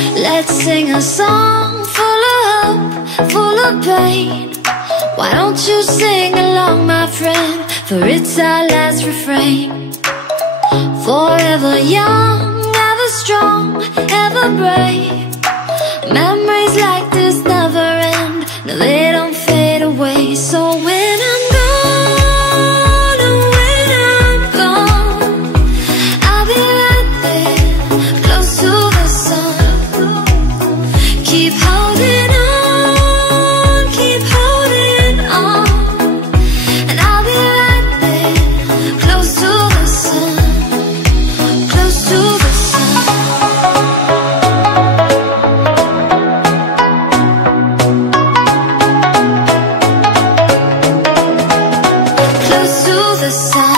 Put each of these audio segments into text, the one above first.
Let's sing a song full of hope, full of pain. Why don't you sing along, my friend? For it's our last refrain. Forever young, ever strong, ever brave. Memories like this never end. No, they don't fade away. So when I'm gone, oh, when I'm gone, I'll be right there, close to the sun. Keep holding on, keep holding on, and I'll be right there, close to the sun, close to the sun. Close to the sun.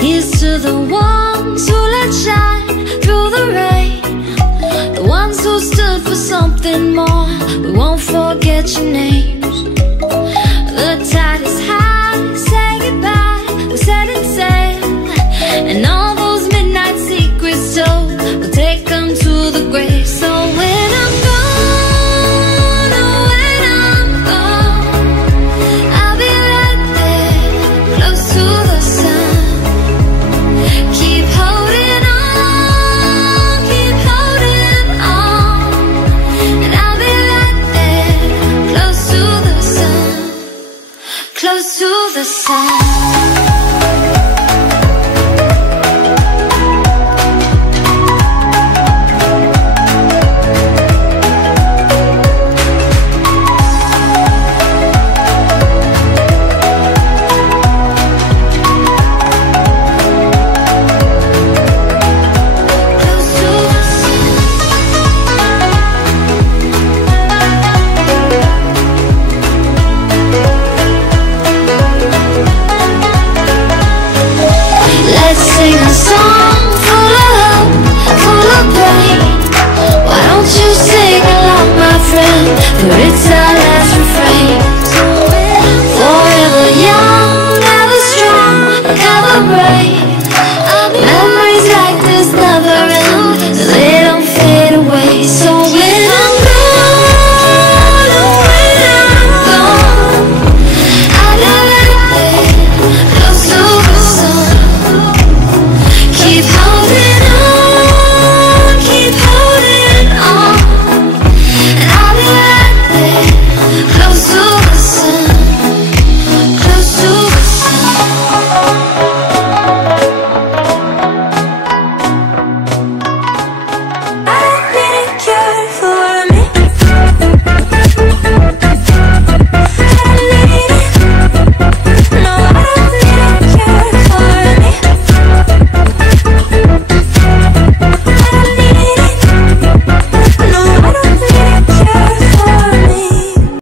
Here's to the ones who let shine through the rain, the ones who stood for something more. We won't forget your names. The tide is high, say goodbye, we're setting sail, and all those midnight secrets told, we'll take them to the grave. So when I'm gone, oh, when I'm gone, I'll be right there, close to the sun. Keep holding on, keep holding on, and I'll be right there, close to the sun, close to the sun. Let's sing a song full of hope, full of pain. Why don't you sing along, my friend? For